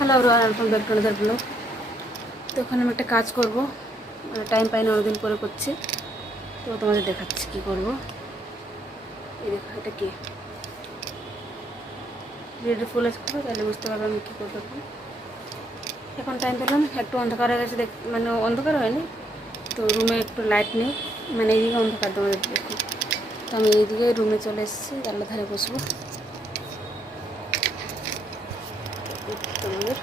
Hello everyone, welcome back to another blog. তো ওখানে আমি একটা কাজ করব, টাইম পাই না, অনেকদিন পরে করছি। তো তোমাদের দেখাচ্ছি কী করবো। এই দেখো, এটা কি রেডি ফুল করবো, তাহলে বুঝতে পারবো আমি কী করবো। এখন টাইম পেলাম, একটু অন্ধকার হয়ে গেছে, মানে অন্ধকার হয়নি তো, রুমে একটু লাইট নেই, মানে এইদিকে অন্ধকার তোমাদের দেখো। তো আমি এইদিকে রুমে চলে এসেছি, জানলা ধারে বসবো। তোমাদের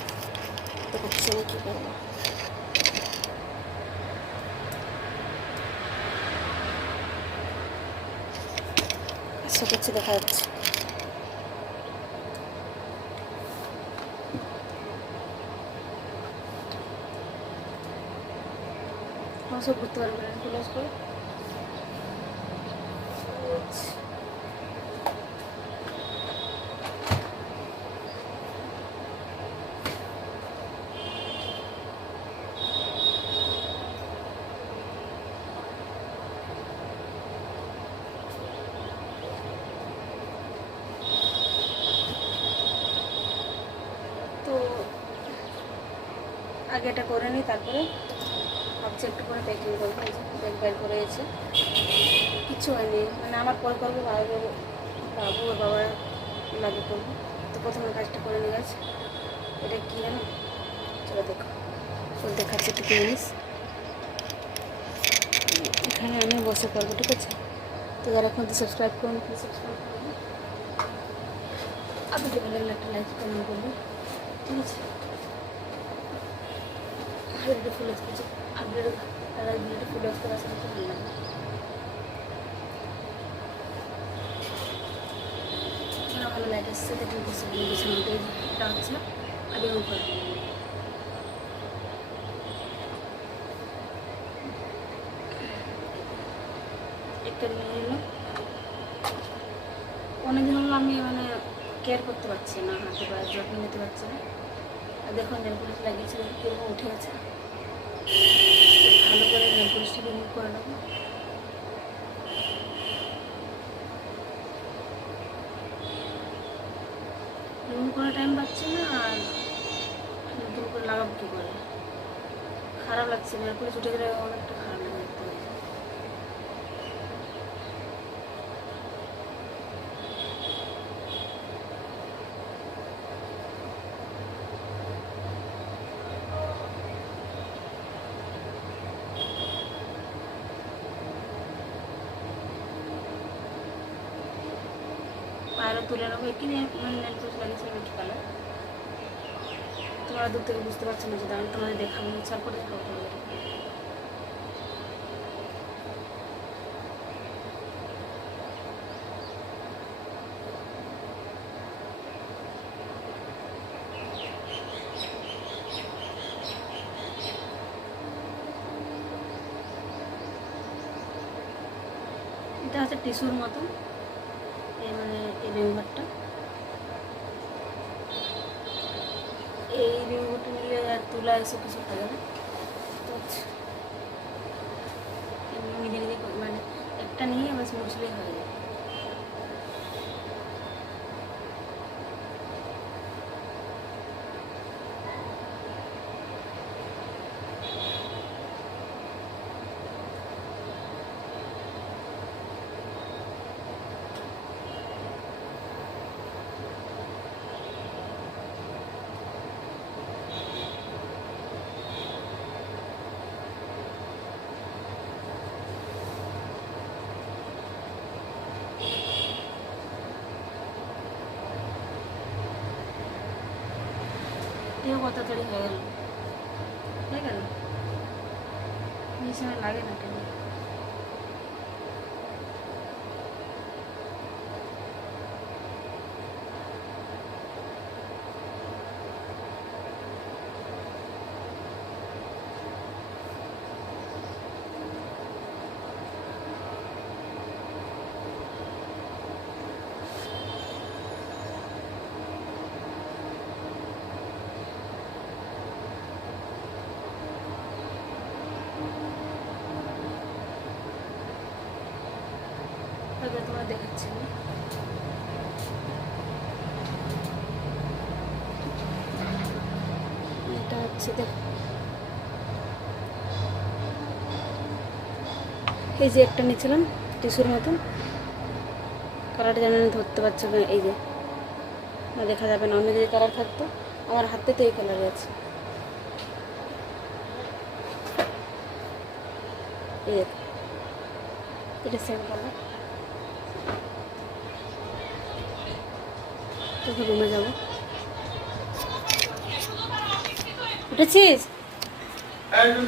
দেখাচ্ছি আমি কী করবো। আশা করছি দেখা যাচ্ছে। সব করতে পারবো না, ক্লোজ করে। তো আগে এটা করে নিই, তারপরে ভাবছি একটু করে প্যাকিং করবো। এই যে ব্যাগ বের করে এসে কিছু হয়নি, মানে আমার পরে করবো, বাবু আর বাবা লাগে করবো। তো প্রথমে কাজটা করে নিয়ে গেছে। এটা কী জানো, চলো দেখো, চলো দেখাচ্ছি একটু কী জিনিস। এখানে আমি বসে করবো, ঠিক আছে? তো যারা এখন সাবস্ক্রাইব করুন, প্লিজ সাবস্ক্রাইব করবেন, আপনি ভালো লাগলে একটা লাইক কমেন্ট করবেন, ঠিক আছে? ভিডিওটা ফুল করছি, আপডেট তারা ভিডিওটা ফুল করে আসলে খুব ভালো লাগবে। ভালো লাইট আসছে, দেখুন বিছানাতে এটা হচ্ছে আগে উপরে। একটা নিয়ে নিলাম। অনেকদিন হলো আমি মানে কেয়ার করতে পারছি না, হাতে পায়ে যত্ন নিতে পারছি না। আর দেখুন নেল পলিশ লাগিয়েছি, দেখুন কীরকম উঠে গেছে। ভালো করে নেল পলিশটা রিমুভ করে নেবো। রিমুভ করার টাইম পাচ্ছি না, আর নতুন করে লাগাবো কী করে, খারাপ লাগছে। নেল পলিশ উঠে গেলে অনেকটা খারাপ লাগে দেখতে। আরও তুলে নেবো। কিনে মানে নেল পলিশ লাগিয়েছিলাম একটু কালার, তোমরা দূর থেকে বুঝতে পারছো না, যে দাম তোমাদের দেখাবো, ইচ্ছা করে দেখাবো তোমাদের। এটা হচ্ছে টিস্যুর মতো, এই মানে এই রিমুভারটা, এই রিমুভারটা নিলে আর তুলা এসে কিছু থাকে না। তো নিজে নিজে মানে একটা নিয়ে বাস মুছলেই হয়ে যায়। এও কত তাড়াতাড়ি হয়ে গেল, এই সময় লাগে না কেন। তোমরা দেখাচ্ছি না, দেখাচ্ছি দেখ, এই যে একটা নিয়েছিলাম টিস্যুর মতন, কালারটা যেন ধরতে পারছো না, এই যে না দেখা যাবে না, অন্য যদি কালার থাকতো, আমার হাতে তো এই কালারে আছে, এই দেখো এটা সেম কালার। তোকে রুমে যাবো, উঠেছিস?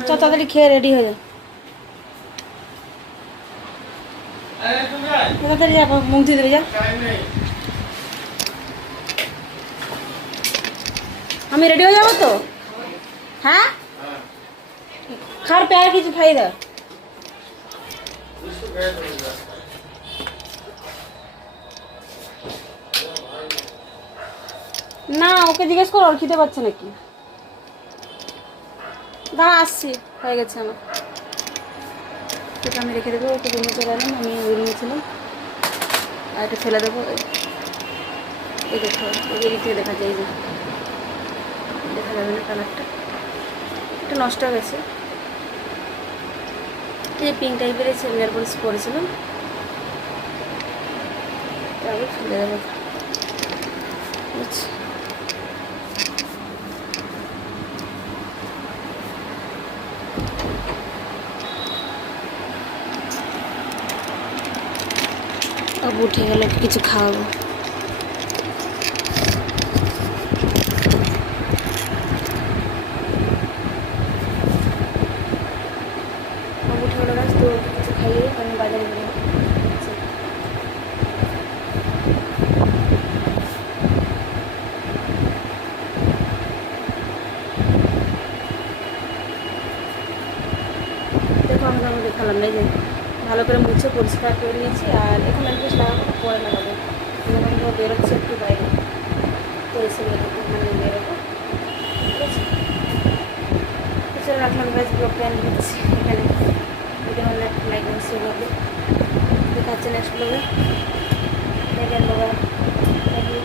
চ তাড়াতাড়ি খেয়ে রেডি হয়ে যা, তাড়াতাড়ি যাবো, মুখ দিয়ে দেবে যা। আমি রেডি হয়ে যাবো তো, হ্যাঁ খার প্যার কিছু খাই দাও। না ওকে জিজ্ঞেস করো ওর খিদে পাচ্ছে নাকি, দাঁড়া আসছি, হয়ে গেছে আমার, সেটা আমি রেখে দেবো, ওকে রুমে চলে এলাম, আমি ওই রুমে ছিলাম, আর এটা ফেলে দেবো, এই দেখো ওই দিক থেকে দেখা যায়, এই যে দেখা যাবে না কালারটা, এটা নষ্ট হয়ে গেছে, এই যে পিঙ্ক টাইপের নেল পলিশ করেছিলাম, আমি ফেলে দেবো, বুঝছি। বাবু উঠে গেলে ওকে কিছু খাওয়াবো, বাবু উঠে গেলে গাছ তো ওকে কিছু খাইয়ে আমি বাজারে বেরোবো। দেখো আমি তোমাকে দেখালাম না, এই যে ভালো করে মুছে পরিষ্কার করে নিয়েছি, আর এখন একটু লাগাবো, পরে লাগাবো, আমি বেরোচ্ছে একটু বাইরে, তো এসে বেরোবো, মানে বেরোবো, ঠিক আছে। চলে রাখলাম গাছ, ব্লগটা এন্ড করছি এখানে, ভিডিও হলে একটা লাইক অবশ্যই করবে, দেখাচ্ছে নেক্সট ব্লগে, বাবা, থ্যাংক ইউ।